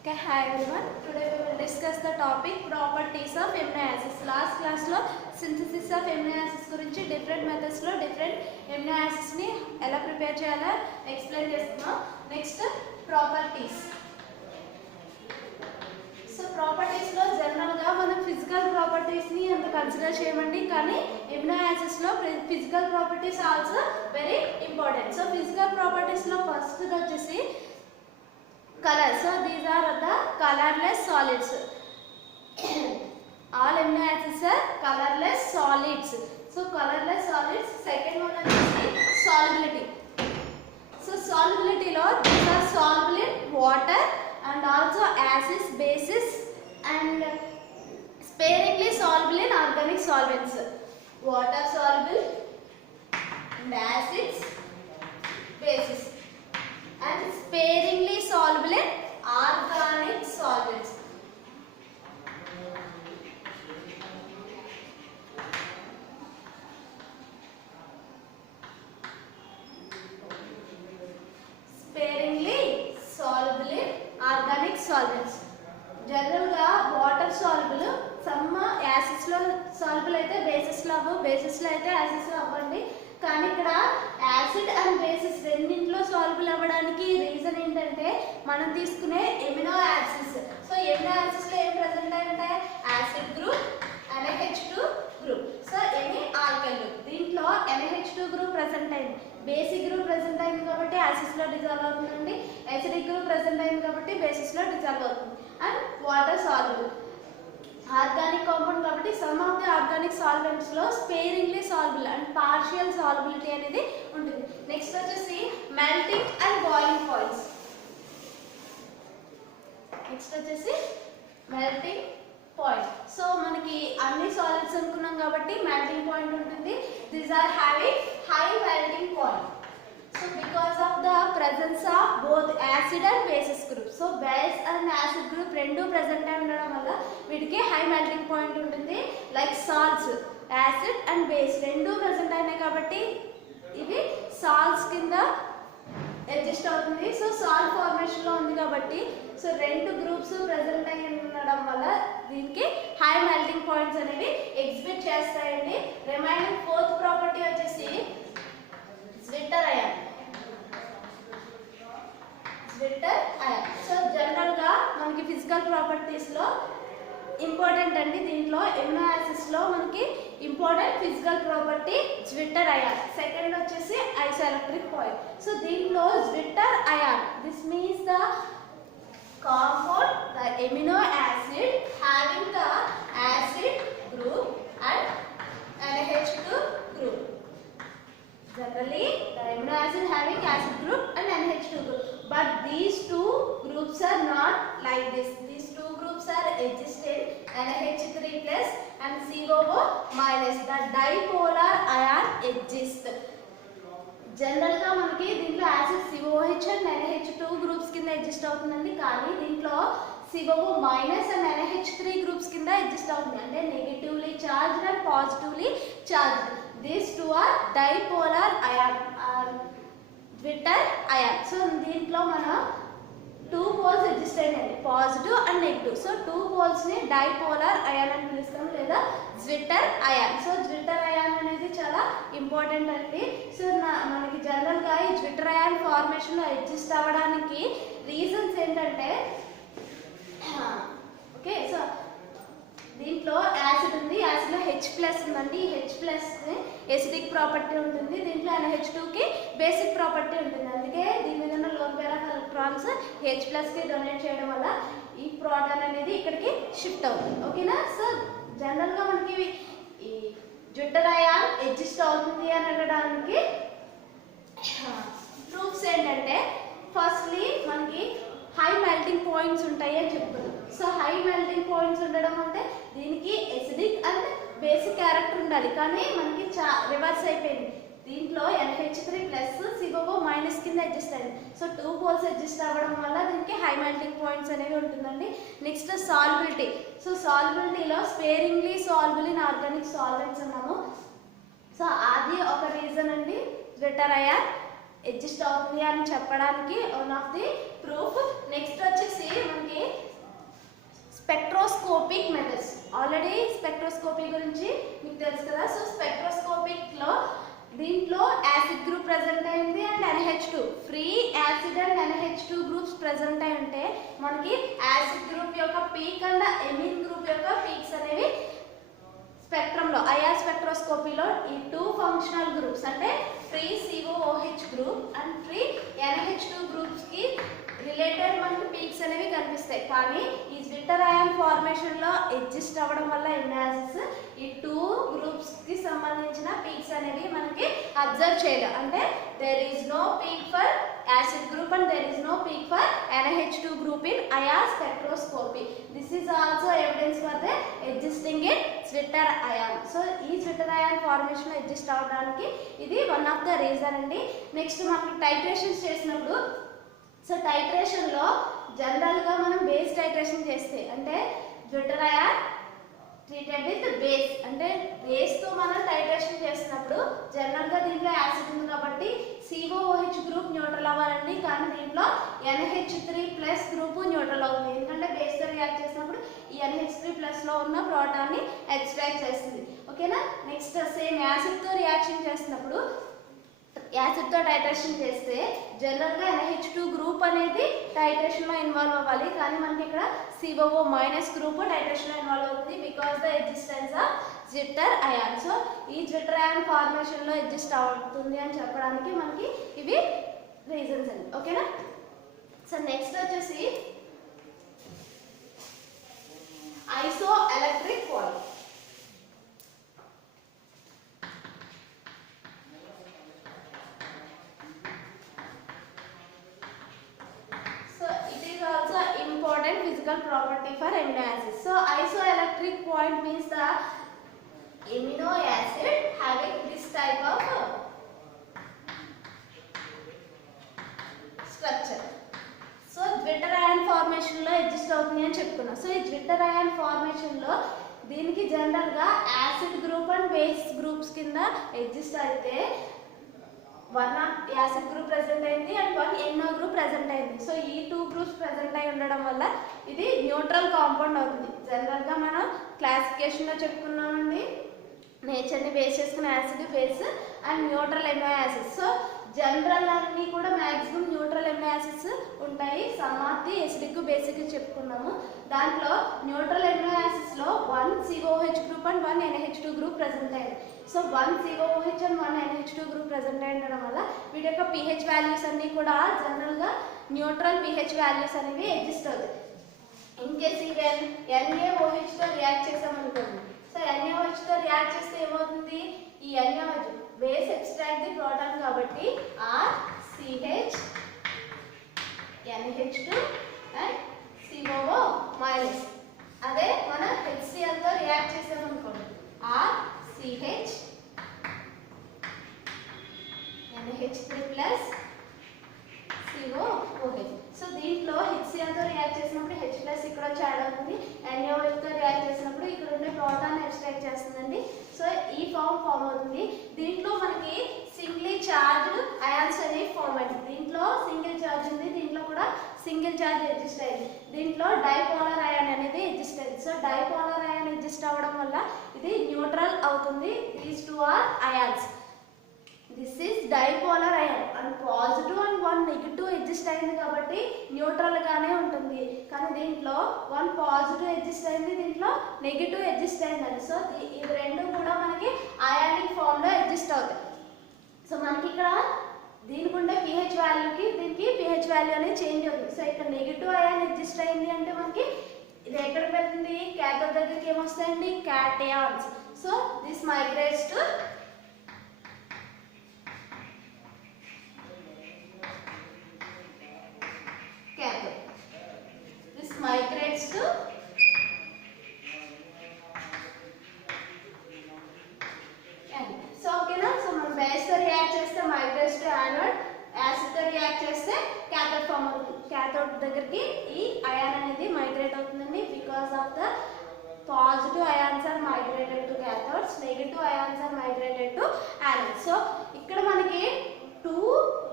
Okay, hi everyone. Today we will discuss the topic properties of amino acids. Last class lo synthesis of amino acids gurinchi different methods lo different amino acids ni ela prepare cheyala explain chestunnam. Next properties. So properties lo general ga manam physical properties ni anta consider cheyamandi kani amino acids lo physical properties also very important. So physical properties lo first vachesi color. So these are the colorless solids. All amino acids are colorless solids. So colorless solids. Second one is solubility. So solubility lo these are soluble in water and also acids, bases and sparingly soluble in organic solvents. Water soluble and acids, bases and sparingly soluble in organic solvents. Sparingly soluble in organic solvents. General ga water soluble, some acids lo soluble aithe bases lo avvu, bases lo aithe acids lo avvandi. కానీ ఇక్కడ acid and basis రెండింటిలో సాల్బుల్ అవ్వడానికి reason ఏంటంటే మనం తీసుకునే amino acids. So amino acids లో ఏం present అయి ఉంటాయి? Acid group, NH2 group. So ఎమి ఆల్కైల్ గ్రూప్. దీంట్లో NH2 గ్రూప్ ప్రెసెంట్ అయింది, బేసిక్ గ్రూప్ ప్రెసెంట్ అయింది కాబట్టి యాసిడ్స్ లో డిజాల్వ్ అవుతుందండి. యాసిడిక్ గ్రూప్ ప్రెసెంట్ అయింది కాబట్టి బేసిస్ లో డిజాల్వ్ అవుతుంది. And water soluble organic compound కాబట్టి some of the organic solvents లో sparingly soluble and partial solubility అనేది ఉంటుంది. నెక్స్ట్ వచ్చేసి melting and boiling points. Next వచ్చేసి మెల్టింగ్ పాయింట్. సో మనకి అన్ని సాలిడ్స్ అనుకున్నాం కాబట్టి మెల్టింగ్ పాయింట్ ఉంటుంది. These are having high melting point. So because of the presence of both acid and bases group. So base and acid group rendu present ayi undadam valla vidiki high melting point untundi. Like salts, acid and base rendu present ayinayi kabatti ivi salts kinda adjust avutundi. So salt formation lo undi kabatti so rendu groups present ayi undadam valla దీనికి high melting points అనేవి exhibit చేస్తాయండి. Remaining fourth property వచ్చేసి Zwitter ion. Zwitter ion. So general గా మనకి physical properties లో important అండి. దీంట్లో amino acids లో మనకి important physical property Zwitter ion. Second వచ్చేసి ఐసోఎలక్ట్రిక్ పాయింట్. సో దీంట్లో Zwitter ion, this means the compound, the amino acid having the acid group and NH2 group. Generally, the amino acid having acid group and NH2 group. But these two groups are not like this. These two groups are existing NH3 plus and COO minus. The dipolar ion exists. General గా మనకి దీంట్లో acid COH and NH2 groups కింద exist అవుతుందండి. కానీ దీంట్లో COO minus and NH3 groups కింద exist అవుతుంది. అంటే negatively charged and positively charged. These two are dipolar ion or Zwitter ion. So దీంట్లో మనం టూ పోల్స్ ఎగ్జిస్ట్ అయినాయి, positive and negative. So two poles ని డైపోలార్ అయాన్ అని పిలుస్తాం లేదా Zwitter ion. So Zwitter ion అనేది చాలా ఇంపార్టెంట్ అండి. సో మనకి జనరల్ గా ఈ Zwitter ion ఫార్మేషన్ లో ఎగ్జిస్ట్ అవ్వడానికి రీజన్స్ ఏంటంటే ఓకే. సో దీంట్లో యాసిడ్ ఉంది, యాసిడ్ లో H+ ఉందండి. ఈ H+ ఎసిడిక్ ప్రాపర్టీ ఉంటుంది. దీంట్లో NH2 కి బేసిక్ ప్రాపర్టీ ఉంటుంది. అందుకే దీని మీద ఉన్న lone pair of electrons H+ కి డొనేట్ చేయడం వల్ల ఈ ప్రోటాన్ అనేది ఇక్కడికి షిఫ్ట్ అవుతుంది. ఓకేనా. సో జనరల్ గా మనకి ఈ Zwitter ion ఎగ్జిస్ట్ అవుతుంది అని అనడానికి ప్రూఫ్స్ ఏంటంటే ఫస్ట్లీ మనకి హై మెల్టింగ్ పాయింట్స్ ఉంటాయి అని చెప్తున్నాం. సో హై మెల్టింగ్ పాయింట్స్ ఉండడం అంటే దీనికి ఎసిడిక్ అండ్ బేసిక్ క్యారెక్టర్ ఉండాలి. కానీ మనకి రివర్స్ అయిపోయింది. దీంట్లో NH3 ప్లస్ COO మైనస్ కింద అడ్జస్ట్ అయింది. సో టూ పోల్స్ అడ్జస్ట్ అవ్వడం వల్ల దీనికి హై మెల్టింగ్ పాయింట్స్ అనేవి ఉంటుందండి. Next solubility. సో సాల్బిలిటీలో sparingly soluble in organic solvents అన్నాము. సో అది ఒక రీజన్ అండి Zwitter ion ఎగ్జిస్ట్ అవుతుంది అని చెప్పడానికి one of the proof. Next వచ్చేసి మనకి స్పెక్ట్రోస్కోపిక్ మెథడ్స్. ఆల్రెడీ స్పెక్ట్రోస్కోపీ గురించి మీకు తెలుసు కదా. సో స్పెక్ట్రోస్కోపిక్లో దీంట్లో యాసిడ్ గ్రూప్ ప్రెజెంట్ అయింది and NH2 free acid and NH2 groups present అయి ఉంటే మనకి యాసిడ్ గ్రూప్ యొక్క పీక్ అండ్ ఎమిన్ గ్రూప్ యొక్క పీక్స్ అనేవి స్పెక్ట్రంలో ఐఆర్ స్పెక్ట్రోస్కోపీలో ఈ 2 ఫంక్షనల్ గ్రూప్స్ అంటే free COOH group and free NH2 గ్రూప్స్కి రిలేటెడ్ మనకి పీక్స్ అనేవి కనిపిస్తాయి. కానీ ఈ ట్విట్టర్ అయాన్ ఫార్మేషన్లో ఎగ్జిస్ట్ అవ్వడం వల్ల ఎమినాసిస్ ఈ 2 గ్రూప్స్కి సంబంధించిన పీక్స్ అనేవి మనకి అబ్జర్వ్ చేయలేదు. అంటే there is no peak for acid group and there is no peak for NH2 group in IR spectroscopy. This is also evidence for the existing in Twitter ion. So ఈ Twitter ion formation exist అవడానికి ఇది one of the reason అండి. Next మనం titrations చేసినప్పుడు so టైట్రేషన్లో జనరల్గా మనం base titration చేస్తే అంటే Twitter ion treated with base అంటే బేస్తో మనం టైట్రేషన్ చేసినప్పుడు జనరల్గా దీంట్లో యాసిడ్ ఉంది కాబట్టి COOH గ్రూప్ న్యూట్రల్ అవ్వాలండి. కానీ దీంట్లో NH3+ గ్రూప్ న్యూట్రల్ అవుతుంది. ఎందుకంటే బేస్తో రియాక్ట్ చేసినప్పుడు ఈ NH3+లో ఉన్న ప్రోటాన్ని ఎక్స్ట్రాక్ట్ చేస్తుంది. ఓకేనా. నెక్స్ట్ సేమ్ యాసిడ్తో రియాక్షన్ చేసినప్పుడు యాసిడ్తో టైట్రేషన్ చేస్తే జనరల్గా NH2 గ్రూప్ అనేది టైట్రేషన్లో ఇన్వాల్వ్ అవ్వాలి. కానీ మనకి ఇక్కడ COO- గ్రూప్ టైట్రేషన్లో ఇన్వాల్వ్ అవుతుంది because the existence of zwitter ion. So ఈ ట్విట్టర్ అయాన్ ఫార్మేషన్లో ఎగ్జిస్ట్ అవుతుంది అని చెప్పడానికి మనకి ఇవి రీజన్స్ అండి. ఓకేనా. సో నెక్స్ట్ వచ్చేసి isoelectric point. Important physical property for amino acids. So isoelectric point means the amino acid having this type of structure. So Twitter ion formation లో ఎగ్జిస్ట్ అవుతుంది అని చెప్పుకున్నాం. సో ఈ Twitter ion formation లో దీనికి general గా acid group and base groups కింద exist అయితే వన్ యాసిడ్ గ్రూప్ ప్రెజెంట్ అయింది and one NO group present అయింది. సో ఈ 2 గ్రూప్స్ ప్రెజెంట్ అయి ఉండడం వల్ల ఇది న్యూట్రల్ కాంపౌండ్ అవుతుంది. జనరల్గా మనం క్లాసిఫికేషన్లో చెప్పుకున్నామండి నేచర్ని బేస్ చేసుకున్న acid base and neutral amino acids. So general అన్నీ కూడా మ్యాక్సిమం న్యూట్రల్ ఎమినో యాసిడ్స్ ఉంటాయి. Some of the acidic basic చెప్పుకున్నాము. దాంట్లో న్యూట్రల్ ఎమినో యాసిడ్స్లో 1 COOH group and 1 NH2 group present అయింది. So 1 COOH and 1 NH2 group present అయ్యడం వల్ల వీటి యొక్క pH వాల్యూస్ అన్నీ కూడా జనరల్గా న్యూట్రల్ pH వాల్యూస్ అనేవి ఎగ్జిస్ట్ అవుతాయి. ఇన్ కేస్ ఈవెన్ NaOHతో రియాక్ట్ చేసామనుకోండి. సో NaOHతో రియాక్ట్ చేస్తే ఏమవుతుంది ఈ NaOH base extract the proton కాబట్టి RCH NH2 అండ్ COO-. అదే మనం HClతో రియాక్ట్ చేసామనుకోండి RCH NH3+ COOH. సో దీంట్లో HClతో రియాక్ట్ చేసినప్పుడు H+ ఇక్కడ వచ్చి యాడ్ అవుతుంది. NaOHతో రియాక్ట్ చేసినప్పుడు ఇక్కడ ఉండే ప్రోటాన్ ఎక్స్ట్రాక్ట్ చేస్తుందండి. సో ఈ ఫామ్ అవుతుంది. దీంట్లో మనకి సింగిల్ చార్జ్డ్ అయాన్స్ అనేవి ఫామ్ అయింది. దీంట్లో సింగిల్ చార్జ్ ఉంది, దీంట్లో కూడా సింగిల్ చార్జ్ ఎగ్జిస్ట్ అయింది. దీంట్లో డైపోలర్ అయాన్ అనేది ఎగ్జిస్ట్ అయింది. సో డైపోలర్ అయాన్ ఎగ్జిస్ట్ అవ్వడం వల్ల ఇది న్యూట్రల్ అవుతుంది. These 2 are ions. This is dipolar ion and positive and 1 negative exist అయింది కాబట్టి న్యూట్రల్ గానే ఉంటుంది. కానీ దీంట్లో 1 పాజిటివ్ ఎగ్జిస్ట్ అయింది, దీంట్లో నెగిటివ్ ఎగ్జిస్ట్ అయిందండి. సో ఇవి రెండు కూడా మనకి అయానిక్ ఫామ్ లో ఎగ్జిస్ట్ అవుతాయి. సో మనకి ఇక్కడ దీనికి ఉండే pH వాల్యూకి దీనికి pH వాల్యూ అనేది చేంజ్ అవుతుంది. సో ఇక్కడ నెగిటివ్ అయాన్ ఎగ్జిస్ట్ అయింది అంటే మనకి ఇది ఎక్కడికి వెళ్తుంది క్యాథోడ్ దగ్గరికి ఏమొస్తాయండి cations. So this migrates to cathode. This migrates to anode. So okay na. So మనం base తో రియాక్ట్ చేస్తే migrates to anode, acid తో రియాక్ట్ చేస్తే cathode ఫామ్ అవుతుంది. cathode దగ్గరికి ఈ అయాన్ అనేది మైగ్రేట్ అవుతుందండి. Because of the positive ions are migrated to cathodes, negative ions are migrated to anodes. So ఇక్కడ మనకి 2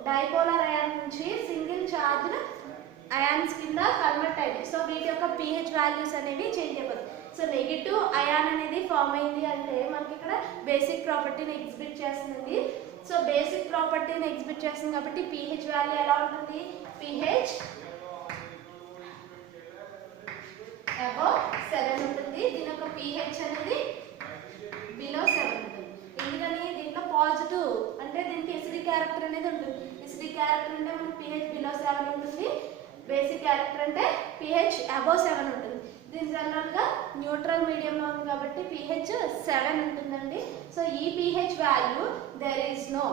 డైపోలర్ అయాన్ నుంచి సింగిల్ చార్జ్డ్ అయాన్స్ కింద కన్వర్ట్ అయింది. సో వీటి యొక్క pH వాల్యూస్ అనేవి చేంజ్ అయిపోతాయి. సో నెగిటివ్ అయాన్ అనేది ఫామ్ అయింది అంటే మనకి ఇక్కడ బేసిక్ ప్రాపర్టీని ఎగ్జిబిట్ చేస్తుంది. సో బేసిక్ ప్రాపర్టీని ఎగ్జిబిట్ చేస్తుంది కాబట్టి pH వాల్యూ ఎలా ఉంటుంది? pH above 7 ఉంటుంది. దీని యొక్క pH అనేది బిలో 7 ఉంటుంది. ఎందుకని దీంట్లో పాజిటివ్ అంటే దీనికి ఎసిడిక్ క్యారెక్టర్ అనేది ఉంటుంది. ఎసిడిక్ క్యారెక్టర్ అంటే మనకి pH బిలో 7 ఉంటుంది. బేసిక్ క్యారెక్టర్ అంటే pH అబవ్ 7 ఉంటుంది. దీని జనరల్గా న్యూట్రల్ మీడియంలో ఉంది కాబట్టి pH 7 ఉంటుందండి. సో ఈ pH value there is no.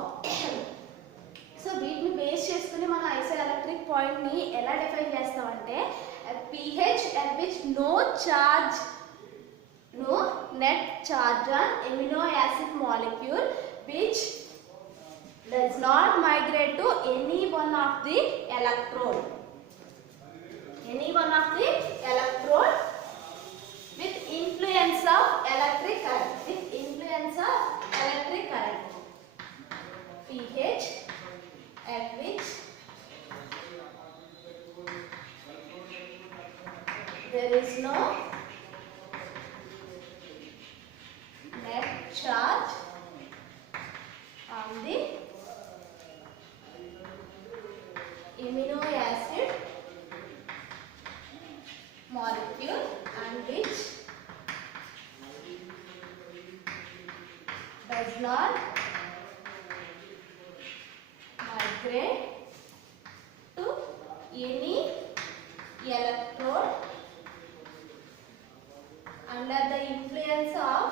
So వీటిని బేస్ చేసుకుని మనం ఐసోఎలక్ట్రిక్ పాయింట్ని ఎలా డిఫైన్ చేస్తామంటే pH at which no net charge on amino acid molecule which does not migrate to any one of the electrode with influence of electric current pH at which there is no net charge on the amino acid molecule and which does not migrate to any electrode under the influence of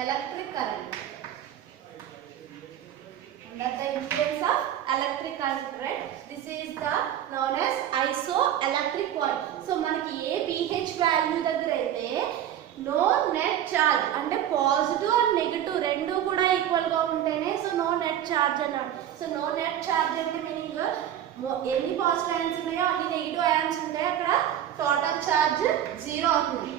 electric current. Under the influence of electric current, this is the known as isoelectric point. So మనకి ఏ pH value దగ్గర అయితే no net charge అంటే positive and negative రెండు కూడా equal గా ఉంటేనే so no net charge అన్నాడు. So no net charge అంటే మీనింగ్ ఎన్ని పాజిటివ్ అయాన్స్ ఉన్నాయో అన్ని నెగిటివ్ అయాన్స్ ఉంటాయి, అక్కడ టోటల్ ఛార్జ్ 0 అవుతుంది.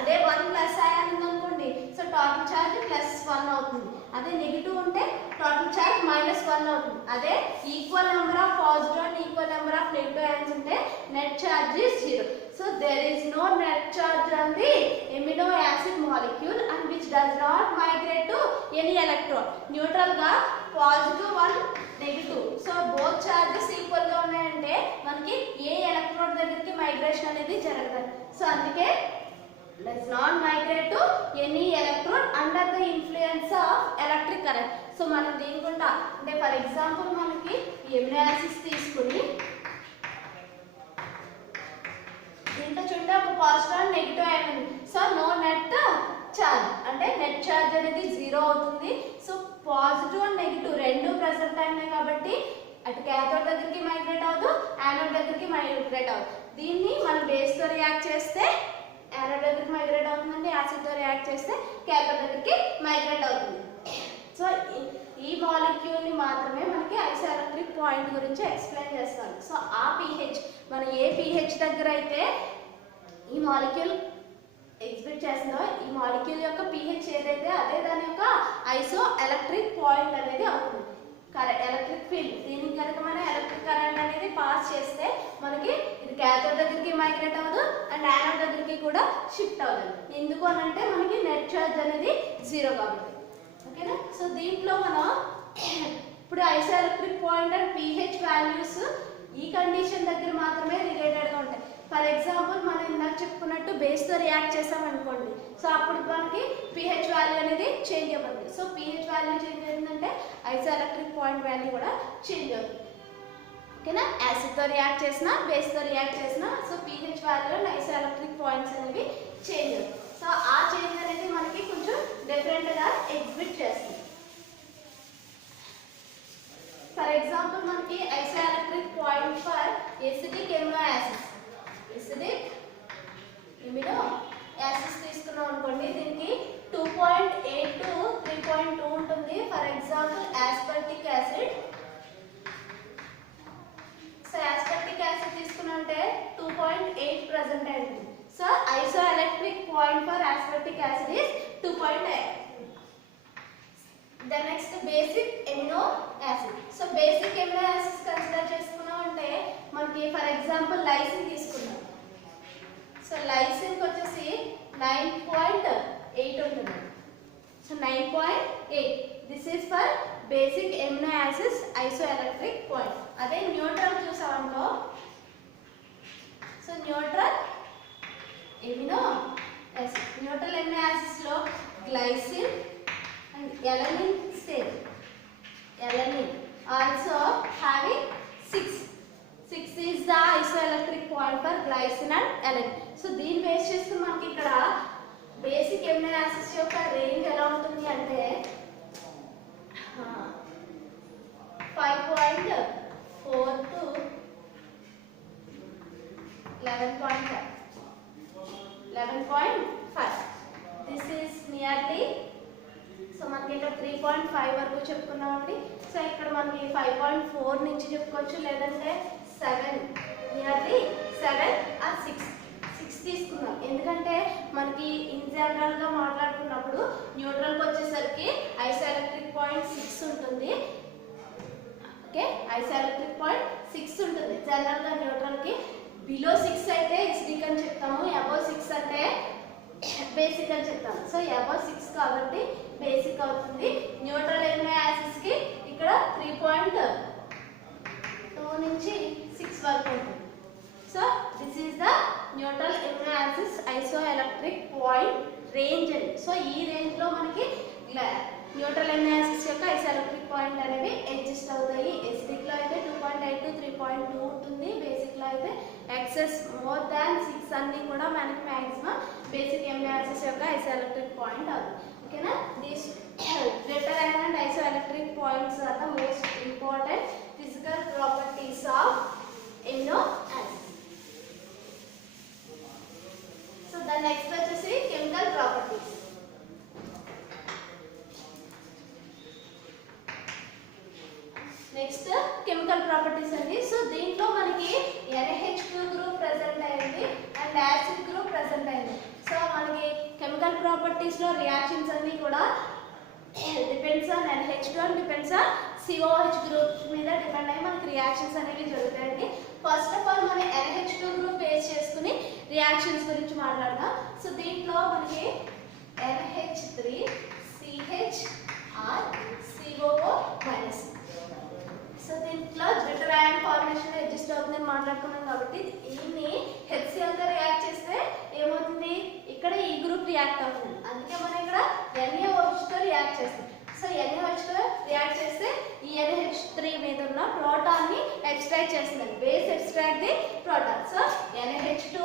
అదే 1 ప్లస్ అయాన్ ఉందనుకోండి సో టోటల్ ఛార్జ్ +1 అవుతుంది. అదే నెగిటివ్ ఉంటే టోటల్ ఛార్జ్ -1 అవుతుంది. అదే equal number of positive and equal number of negative ions ఉంటే net charge is 0. So there is no net charge on the amino acid molecule and which does not migrate to any electron. Neutral ga positive and negative. So both charges equal ga unnayante manaki A electrode దగ్గరికి migration అనేది జరగదు. So అందుకే does not migrate to any electrode under the influence of electric current. So మనం దీనికుంటా అంటే for example మనకి amino acids తీసుకుని దీంట్లో చూడండి ఒక పాజిటివ్ అండ్ నెగిటివ్ అయాన్ ఉంది. సో నో నెట్ ఛార్జ్ అంటే నెట్ ఛార్జ్ అనేది 0 అవుతుంది. సో పాజిటివ్ అండ్ నెగిటివ్ రెండు ప్రెసెంట్ అయినాయి కాబట్టి అటు క్యాథోడ్ దగ్గరికి మైగ్రేట్ అవ్వదు, యానోడ్ దగ్గరికి మైగ్రేట్ అవ్వదు. దీన్ని మనం బేస్తో రియాక్ట్ చేస్తే యానోడ్ దగ్గరికి మైగ్రేట్ అవుతుందండి, యాసిడ్తో రియాక్ట్ చేస్తే క్యాథోడ్ దగ్గరికి మైగ్రేట్ అవుతుంది. సో ఈ మాలిక్యూల్ని మాత్రమే మనకి ఐసోఎలక్ట్రిక్ పాయింట్ గురించి ఎక్స్ప్లెయిన్ చేస్తాను. సో ఆ pH మనం ఏ pH దగ్గర అయితే ఈ మాలిక్యూల్ ఎగ్జిబిట్ చేస్తుందో ఈ మాలిక్యూల్ యొక్క pH ఏదైతే అదే దాని యొక్క ఐసోఎలక్ట్రిక్ పాయింట్ అనేది అవుతుంది. ఎలక్ట్రిక్ ఫీల్డ్ దీనికి కనుక మనం ఎలక్ట్రిక్ కరెంట్ అనేది పాస్ చేస్తే మనకి ఇది క్యాథోడ్ దగ్గరికి మైగ్రేట్ అవ్వదు అండ్ యానోడ్ దగ్గరికి కూడా షిఫ్ట్ అవ్వదు. ఎందుకు అనంటే మనకి నెట్ ఛార్జ్ అనేది 0 కాబట్టి. ఓకేనా? సో దీంట్లో మనం ఇప్పుడు ఐసోఎలక్ట్రిక్ పాయింట్ అండ్ pH వాల్యూస్ ఈ కండిషన్ దగ్గర మాత్రమే రిలేటెడ్గా ఉంటాయి. ఫర్ ఎగ్జాంపుల్ మనం ఇందాక చెప్పుకున్నట్టు బేస్తో రియాక్ట్ చేసాం అనుకోండి, సో అప్పుడు మనకి pH వాల్యూ అనేది చేంజ్ అవ్వదు. సో pH వాల్యూ చేంజ్ అయిందంటే ఐసోఎలక్ట్రిక్ పాయింట్ వాల్యూ కూడా చేంజ్ అవుతుంది. ఓకేనా? యాసిడ్తో రియాక్ట్ చేసినా బేస్తో రియాక్ట్ చేసినా so pH value and isoelectric points అనేవి చేంజ్ అవుతాయి. సో ఆ చేంజ్ అనేది మనకి కొంచెం డిఫరెంట్గా ఎగ్జిబిట్ చేస్తుంది. ఫర్ ఎగ్జాంపుల్ మనకి isoelectric point for acidic amino acids తీసుకున్నాం అనుకోండి, దీనికి 2.8 to 3.2 ఉంటుంది. For example aspartic acid. So aspartic acid తీసుకున్నంటే 2.8 ప్రెసెంట్ అయింది. So isoelectric point for aspartic acid is 2.8. The next basic amino acid. So basic amino acids consider చేసుకున్నాం అంటే మనకి for example lysine తీసుకున్నాం. సో లైసిన్ కి వచ్చేసి 9.8 ఉంటుంది. So 9.8. This is for basic amino acids isoelectric point. అదే neutral చూసామనుకో. సో neutral amino acid. Neutral amino acids లో glycine and alanine state. Alanine also having 6. 6 is the isoelectric point for glycine and alanine. So దీని base చేసుకుని మనకి ఇక్కడ basic amino acids యొక్క range ఎలా ఉంటుంది అంటే 5.4 to 11.5. This is nearly, so మనకి ఇక్కడ 3.5 వరకు చెప్పుకున్నామండి. సో ఇక్కడ మనకి 5.4 నుంచి చెప్పుకోవచ్చు, లేదంటే 7, నియర్లీ 7 or 6 తీసుకున్నాం. ఎందుకంటే మనకి ఇన్ జనరల్ గా మాట్లాడుకున్నప్పుడు న్యూట్రల్ కి వచ్చేసరికి ఐసోఎలక్ట్రిక్ పాయింట్ 6 ఉంటుంది. ఓకే, ఐసోఎలక్ట్రిక్ పాయింట్ 6 ఉంటుంది జనరల్ గా. న్యూట్రల్ కి బిలో 6 అయితే ఎసిడిక్ అని చెప్తాము, అబోవ్ 6 అంటే బేసిక్ అని చెప్తాము. సో అబోవ్ 6 కాబట్టి బేసిక్ అవుతుంది. న్యూట్రల్ ఎమినో యాసిడ్స్ కి ఇక్కడ 3.2 నుంచి 6 వరకు ఉంటుంది. So this is the neutral amino acids isoelectric point range అని. సో ఈ రేంజ్ లో మనకి న్యూట్రల్ ఎమినో యాసిడ్స్ యొక్క ఐసోఎలక్ట్రిక్ పాయింట్ అనేవి అడ్జస్ట్ అవుతాయి. ఎసిడిక్ లో అయితే 2.8 to 3.2 ఉంటుంది. బేసిక్ లో అయితే ఎక్సెస్ మోర్ దాన్ 6 అన్ని కూడా మనకి మాక్సిమం బేసిక్ ఎమినో యాసిడ్స్ యొక్క ఐసోఎలక్ట్రిక్ పాయింట్ అవుతుంది. ఓకేనా? These greater and isoelectric points are the most important physical properties of amino acids. So the next వచ్చేసి chemical properties. Next chemical properties అండి. So దీంట్లో మనకి NH2 గ్రూప్ ప్రెసెంట్ అయింది and acid group present అయింది. So మనకి chemical properties లో reactions అన్ని కూడా depends on NH2 and depends on COH group మీద డిపెండ్ అయ్యి మనకి రియాక్షన్స్ అనేవి జరుగుతాయండి. ఫస్ట్ ఆఫ్ ఆల్ మనం NH2 గ్రూప్ బేస్ చేసుకుని రియాక్షన్స్ గురించి మాట్లాడదాం. సో దీంట్లో మనకి NH3 CHR COO minus. So దీంట్లో జ్విటర్ అయాన్ ఫార్మేషన్ అడ్జస్ట్ అవుతుందని మాట్లాడుకున్నాం కాబట్టి దీన్ని HCl తో రియాక్ట్ చేస్తే ఏమవుతుంది, ఇక్కడ ఈ గ్రూప్ రియాక్ట్ అవుతుంది. అందుకే మనం ఇక్కడ NaOH తో రియాక్ట్ చేస్తాం. సో NaOH తో రియాక్ట్ చేస్తే ఈ NH3 మీద ఉన్న ప్రోటాన్ ని ఎక్స్ట్రాక్ట్ చేస్తుంది. Base extract the proton. So NH2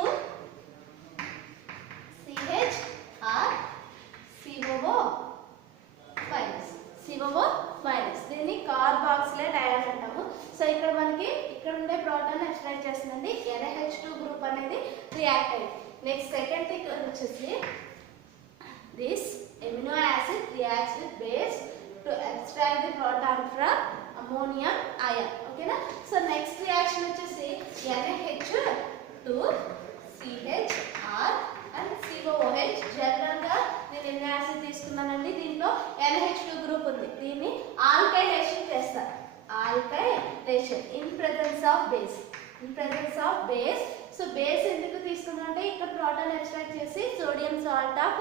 CHR COO minus. దీన్ని కార్బాక్సిలేట్ అయాన్ అంటాము. సో ఇక్కడ మనకి ఇక్కడ ఉండే ప్రోటాన్ ఎక్స్ట్రాక్ట్ చేస్తుందండి. NH2 గ్రూప్ అనేది రియాక్ట్ అయింది. నెక్స్ట్ సెకండ్ థింగ్ వచ్చేసి this amino acid reacts with base to extract the proton from ammonium ion. ఓకేనా? సో నెక్స్ట్ రియాక్షన్ వచ్చేసి NH2 CHR and COOH. General గా నేను ఎమినో యాసిడ్ తీసుకున్నానండి. దీంట్లో NH2 గ్రూప్ ఉంది. దీన్ని ఆల్కైలేషన్ చేస్తారు. Alkylation in presence of base. So base ఎందుకు తీసుకున్నామంటే ఇక్కడ ప్రోటాన్ ఎక్స్ట్రాక్ట్ చేసి sodium salt of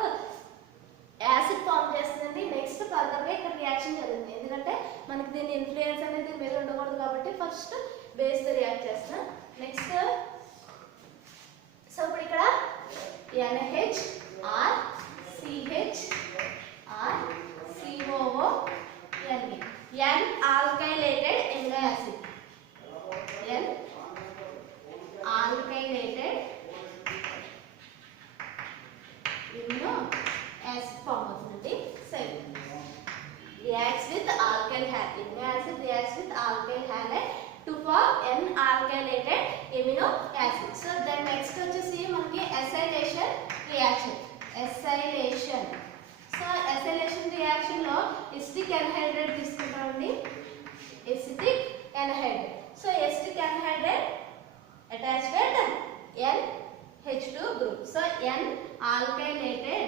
acid form చేస్తుందండి. నెక్స్ట్ ఫర్దర్ గా ఇక్కడ రియాక్షన్ జరుగుతుంది. ఎందుకంటే మనకి దీని ఇన్ఫ్లుయెన్స్ అనేది దీని మీద ఉండకూడదు కాబట్టి ఫస్ట్ బేస్ తో రియాక్ట్ చేస్తాం. నెక్స్ట్ సో ఇప్పుడు ఇక్కడ NHR CHR COO N alkylated amino acid. N alkylated amino acid form అవుతుంది. సరే, reacts with alkyl halide. Amino acid reacts with alkyl halide to form N alkylated amino acid. So then next వచ్చేసి మనకి acylation reaction. So acylation reaction లో acetic anhydride తీసుకుంటామండి. Acetic anhydride. So acetic anhydride attached with NH2 group. So N alkylated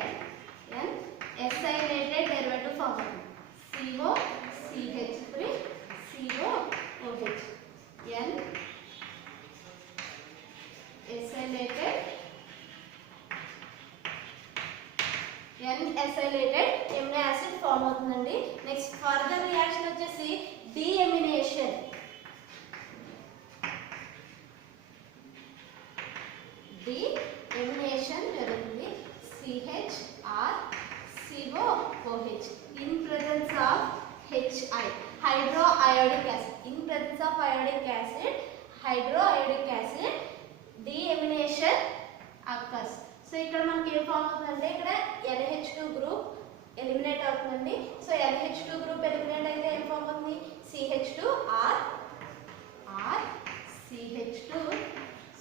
N acylated derivative form అవుతుంది. CO CH3 COOH. N acylated amino acid form అవుతుందండి. Next further reaction వచ్చేసి deamination. డీఎమినేషన్ జరుగుతుంది. CHRCOOH in presence of HI, hydroiodic acid. In presence of iodic acid, hydroiodic acid, deamination occurs. So ఇక్కడ మనకి ఏం form అవుతుందంటే ఇక్కడ NH2 group eliminate అవుతుందండి. So NH2 group eliminate అయితే ఏం ఫామ్ అవుతుంది? CH2R CH2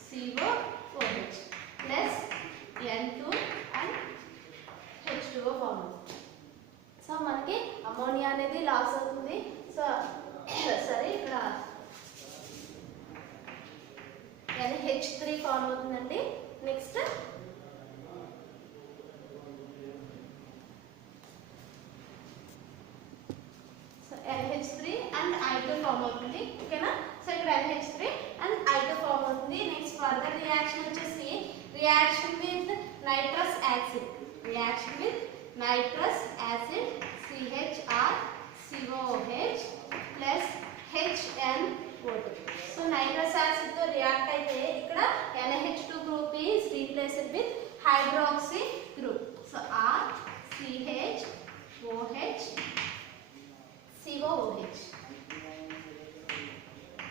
COOH plus N2 and H2O form అవుతుంది. సో మనకి అమోనియా అనేది లాస్ అవుతుంది. సో సరే ఇక్కడ NH3 ఫామ్ అవుతుందండి. Next NH3 and I2 form అవుతుంది. ఓకేనా? సో ఇక్కడ NH3 అండ్ I2 ఫామ్ అవుతుంది. నెక్స్ట్ ఫర్దర్ రియాక్షన్ వచ్చేసి reaction with nitrous acid. Reaction with nitrous acid CHRCOOH plus HNO2. So nitrous acid తో రియాక్ట్ అయితే ఇక్కడ NH2 group is replaced with hydroxy group. So RCHOH COOH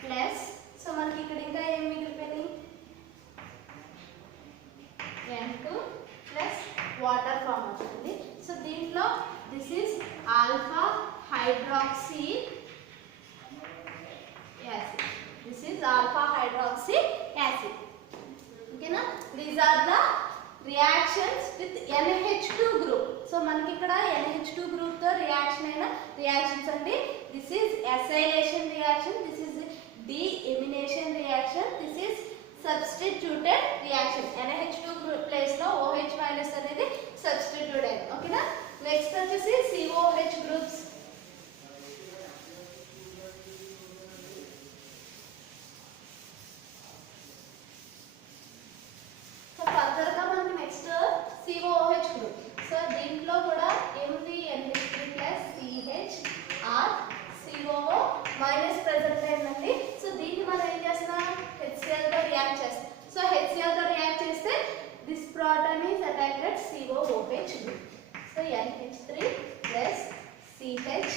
plus so మనకి ఇక్కడ ఇంకా ఏం మిగిలిపోయింది? N2 ప్లస్ వాటర్ ఫామ్ అవుతుంది. So దీంట్లో this is alpha hydroxy acid. This is alpha hydroxy acid. ఓకేనా? These are the reactions with NH2 group. So మనకి ఇక్కడ NH2 గ్రూప్ తో రియాక్షన్ అయిన రియాక్షన్స్ అండి. This is acylation reaction, this is deamination reaction, this is substituted reaction. NH2 group place లో OH minus అనేది substitute అయింది. ఓకేనా? నెక్స్ట్ వచ్చేసి COOH గ్రూప్స్. సో ఫర్దర్ గా మనకి నెక్స్ట్ COOH గ్రూప్. సో దీంట్లో కూడా ఏముంది? NH3 plus CHRCOO minus present అయిందండి. సో దీన్ని మనం ఏం చేస్తున్నాం? HCl తో రియాక్ట్ చేస్తాం. సో HCl తో రియాక్ట్ చేస్తే this proton is attacked COOH group. So NH3 plus CHRCOOH.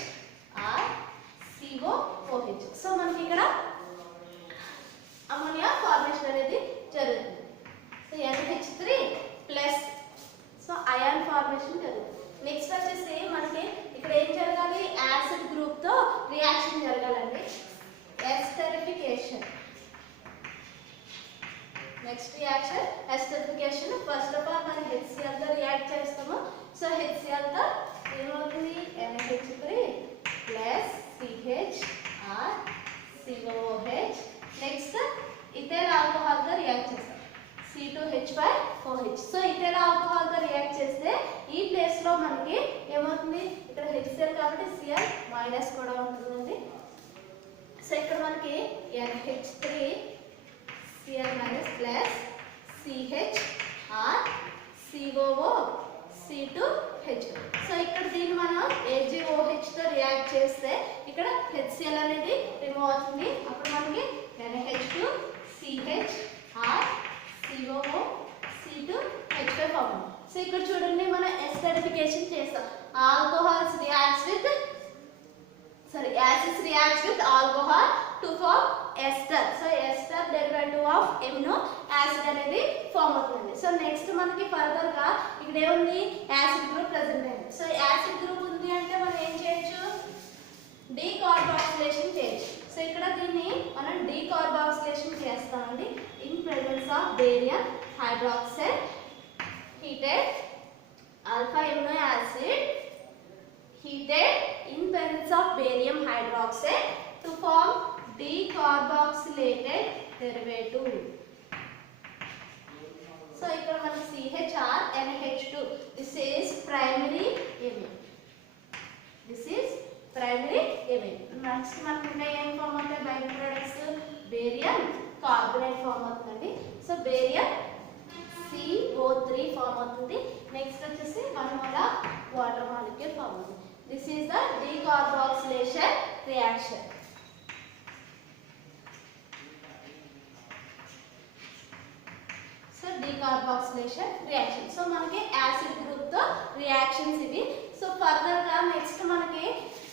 So మనకి ఇక్కడ అమోనియా ఫార్మేషన్ అనేది జరుగుతుంది. So NH3 plus so ion formation జరుగుతుంది. నెక్స్ట్ వచ్చేసి మనకి ఇక్కడ ఏం జరగాలి? యాసిడ్ గ్రూప్ తో రియాక్షన్ జరగాలండి. Esterification. Next reaction esterification. First of all మనం HCl తో రియాక్ట్ చేస్తాము. సో HCl తో ఏమవుతుంది? NH3 plus CHRCOOH. Next ethyl alcohol తో రియాక్ట్ చేస్తాం. C2H5OH. సో ఇథైల్ ఆల్కహాల్ తో రియాక్ట్ చేస్తే ఈ ప్లేస్ లో మనకి ఏమవుతుంది? ఇక్కడ HCl కాబట్టి Cl మైనస్ కూడా ఉంటుందండి. సో ఇక్కడ మనకి NH3 Cl minus plus CHRCOO C2H. So ఇక్కడ దీన్ని మనం AgOH తో రియాక్ట్ చేస్తే ఇక్కడ HCl అనేది రిమూవ్ అవుతుంది. అప్పుడు మనకి NH2 CHRCOO C2H5 form. So ఇక్కడ చూడండి మనం ఎస్టరిఫికేషన్ చేస్తాం. Alcohols reacts with acids reacts with alcohol to form ester. So ester derivative of amino acid అనేది ఫామ్ అవుతుంది. సో నెక్స్ట్ మనకి ఫర్దర్ గా ఇక్కడ ఏముంది? యాసిడ్ గ్రూప్ ప్రెజెంట్ అయింది. సో యాసిడ్ గ్రూప్ ఉంది అంటే మనం ఏం చేయొచ్చు? డీకార్బాక్సిలేషన్ చేయొచ్చు. సో ఇక్కడ దీన్ని మనం డీకార్బాక్సిలేషన్ చేస్తామండి. In presence of barium hydroxide heated alpha amino acid heated in presence of barium hydroxide to form decarboxylated derivative. So ఇక్కడ మనకి CHR NH2 this is primary amine. This is primary amine. Next మనకి ఏం form అవుతాయి by products barium carbonate form అవుతుందండి. So barium CO3 form అవుతుంది. Next వచ్చేసి 1 molar water molecule form అవుతుంది. This is the decarboxylation reaction. So decarboxylation reaction. So మనకి acid group తో reactions ఇవి. సో ఫర్దర్ గా నెక్స్ట్ మనకి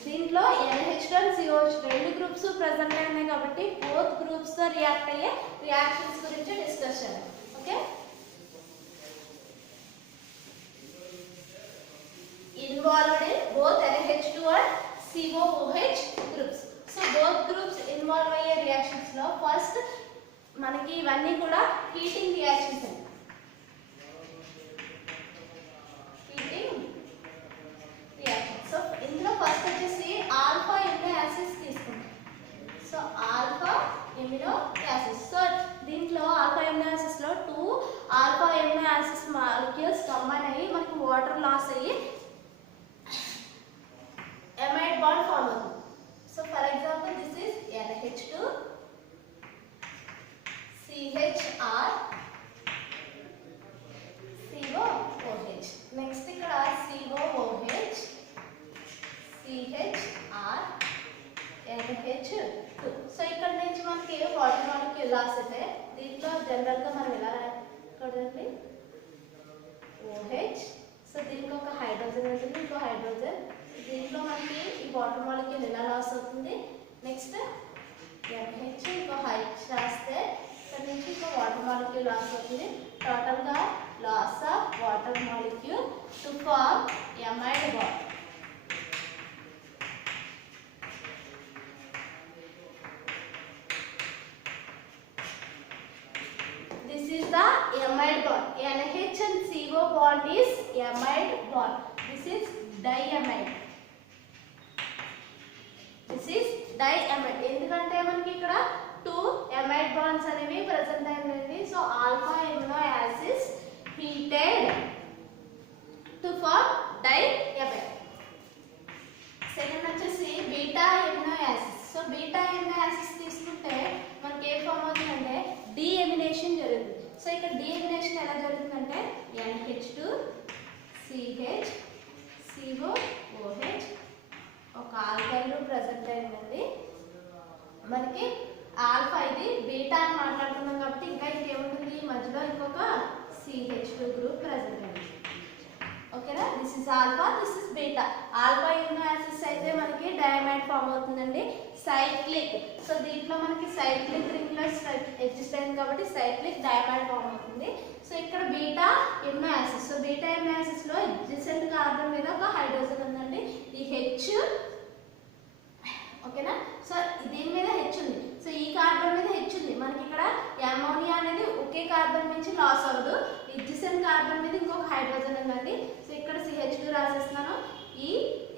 దీంట్లో NH2 and COH రెండు గ్రూప్స్ ప్రెజెంట్ ఉన్నాయి కాబట్టి బోత్ గ్రూప్స్ తో రియాక్ట్ అయ్యే రియాక్షన్స్ గురించి డిస్కస్ చేద్దాం. Okay, involved in both NH2 and COOH groups. So both groups involve అయ్యే రియాక్షన్స్ లో ఫస్ట్ మనకి ఇవన్నీ కూడా హీటింగ్ రియాక్షన్స్ అండి. Heating reaction. సో ఇందులో ఫస్ట్ వచ్చేసి ఆల్ఫా ఎమినో యాసిడ్స్ తీసుకుంటాం. So alpha amino acids. So దీంట్లో ఆల్ఫా ఎమినో యాసిడ్స్ లో 2 alpha amino acids molecules combine అయ్యి మనకి వాటర్ లాస్ అయ్యి amide bond form అవుతుంది. So for example this is NH2 CHR COOH. Next ఇక్కడ COOH CHR NH2. So ఇక్కడ నుంచి మనకి వాటర్ మాలిక్యూల్ లాస్ అయితే దీంట్లో జనరల్ గా మనం ఎలా రాయాలి OH. సో దీనికి ఒక హైడ్రోజన్ ఉంటుంది, ఇంకో హైడ్రోజన్. దీంట్లో మనకి ఈ వాటర్ మాలిక్యూల్ ఎలా లాస్ అవుతుంది. నెక్స్ట్ NH ఇంకో హైట్ రాస్తే ఇక్కడ నుంచి ఇంకో వాటర్ మాలిక్యూల్ లాస్ అవుతుంది. టోటల్ గా loss of water molecule to form amide bond. This is the amide bond. NH and CO bond is amide bond. This is diamide. This is diamide. ఎందుకంటే మనకి ఇక్కడ 2 amide bonds అనేవి present అయ్యాయి. So alpha amino acids heated to form diamide. Second వచ్చేసి beta amino acids. So beta amino acids తీసుకుంటే మనకి ఏ form అవుతుందంటే డీఎమినేషన్ జరుగుతుంది. సో ఇక్కడ డీఎమినేషన్ ఎలా జరుగుతుందంటే NH2 CH COOH ఒక ఆల్కైల్ ప్రెజెంట్ అయిందండి. మనకి ఆల్ఫా ఇది బీటా అని మాట్లాడుతున్నాం కాబట్టి ఇంకా ఇంకేముంటుంది మధ్యలో ఇంకొక CH2 గ్రూప్ ప్రెజెంట్ అయింది. ఓకేనా, this is alpha, this is beta. Alpha amino acids అయితే మనకి డైమైడ్ ఫామ్ అవుతుందండి. సైక్లిక్. సో దీంట్లో మనకి సైక్లిక్ రింగ్ లో ఎగ్జిస్ట్ అయింది కాబట్టి సైక్లిక్ డైమైడ్ ఫామ్ అవుతుంది. సో ఇక్కడ beta amino acids. So beta amino acids లో ఎగ్జిస్టెంట్ కార్బన్ మీద ఒక హైడ్రోజన్ ఉందండి. ఈ H ఓకేనా. సో దీని మీద H ఉంది. సో ఈ కార్బన్ మీద H ఉంది. మనకి ఇక్కడ అమోనియా అనేది ఒకే కార్బన్ నుంచి లాస్ అవ్వదు. ఎడ్జిసెంట్ కార్బన్ మీద ఇంకొక హైడ్రోజన్ ఉందండి. సో ఇక్కడ CH2 రాసేస్తున్నాను. ఈ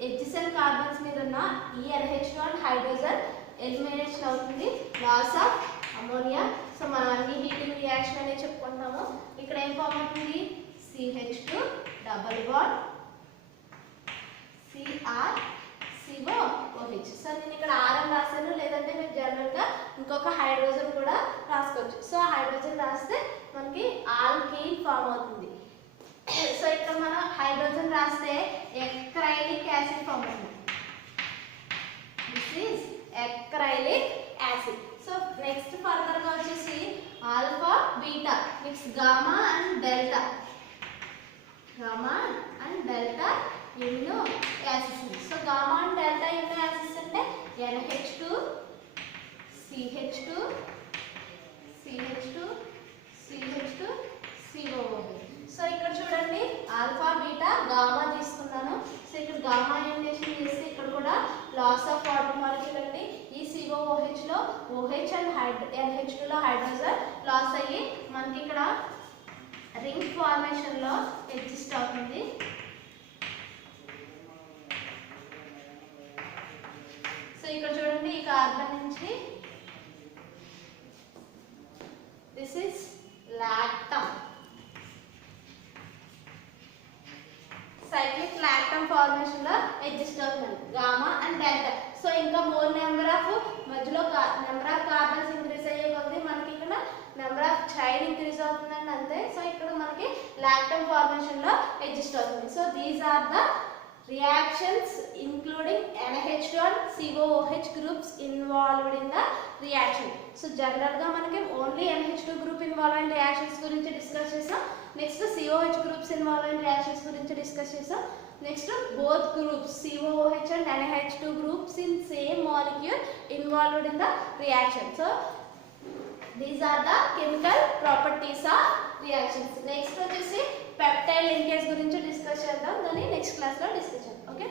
ఎడ్జిసెంట్ కార్బన్స్ మీద ఉన్న ఈ NH2 అండ్ హైడ్రోజన్ ఎలిమినేషన్ అవుతుంది. Loss of ammonia. సో మనం అన్ని హీటింగ్ రియాక్షన్ అనేది చెప్పుకుంటాము. ఇక్కడ ఏం ఫామ్ అవుతుంది CH2 double bond CR COOH. So నేను ఇక్కడ ఆరం రాశాను, లేదంటే మీరు జనరల్ గా ఇంకొక హైడ్రోజన్ కూడా రాసుకోవచ్చు. సో హైడ్రోజన్ రాస్తే మనకి ఆల్కీన్ ఫామ్ అవుతుంది. సో ఇక్కడ మనం హైడ్రోజన్ రాస్తే ఎక్రైలిక్ యాసిడ్ ఫామ్ అవుతుంది. This is acrylic acid. So next further గా వచ్చేసి alpha beta next gamma and delta. Gamma and delta amino acids. So gamma and delta amino acids అంటే NH2 CH2 CH2 CH2 COOH. So ఇక్కడ చూడండి alpha beta gamma తీసుకున్నాను. So ఇక్కడ gamma elimination చేస్తే ఇక్కడ కూడా లాస్ ఆఫ్ వాటర్ మాలిక్యూల్ అండి. ఈ COOH లో OH అండ్ NH2 లో హైడ్రోజన్ లాస్ అయ్యి మనకి ఇక్కడ రింగ్ ఫార్మేషన్ లో ఎగ్జిస్ట్ అవుతుంది. సో ఇక్కడ చూడండి ఈ కార్బన్ నుంచి this is lactam. Lactam formation లో ఎగ్జిస్ట్ అవుతుంది గామా అండ్ డెల్టా. సో ఇంకా మోర్ నెంబర్ ఆఫ్ మధ్యలో నెంబర్ ఆఫ్ కార్బన్స్ ఇంక్రీజ్ అయ్యే కొద్ది మనకి ఇక్కడ నెంబర్ ఆఫ్ చైన్ ఇంక్రీజ్ అవుతుందండి అంతే. సో ఇక్కడ మనకి లాక్టమ్ ఫార్మేషన్ లో ఎగ్జిస్ట్ అవుతుంది. So these are the reactions including NH2 and COOH groups involved in the reaction. So general గా మనకి ఓన్లీ NH2 గ్రూప్ ఇన్వాల్వ్ అయిన రియాక్షన్స్ గురించి డిస్కస్ చేసాం. నెక్స్ట్ COH గ్రూప్స్ ఇన్వాల్వ్ అయిన రియాక్షన్స్ గురించి డిస్కస్ చేసాం. Next both groups COOH and NH2 groups in same molecule involved in the reaction. So these are the chemical properties of reactions. Next వచ్చేసి peptide linkage గురించి discuss చేద్దాం. దాన్ని next class లో discuss చేద్దాం. Okay.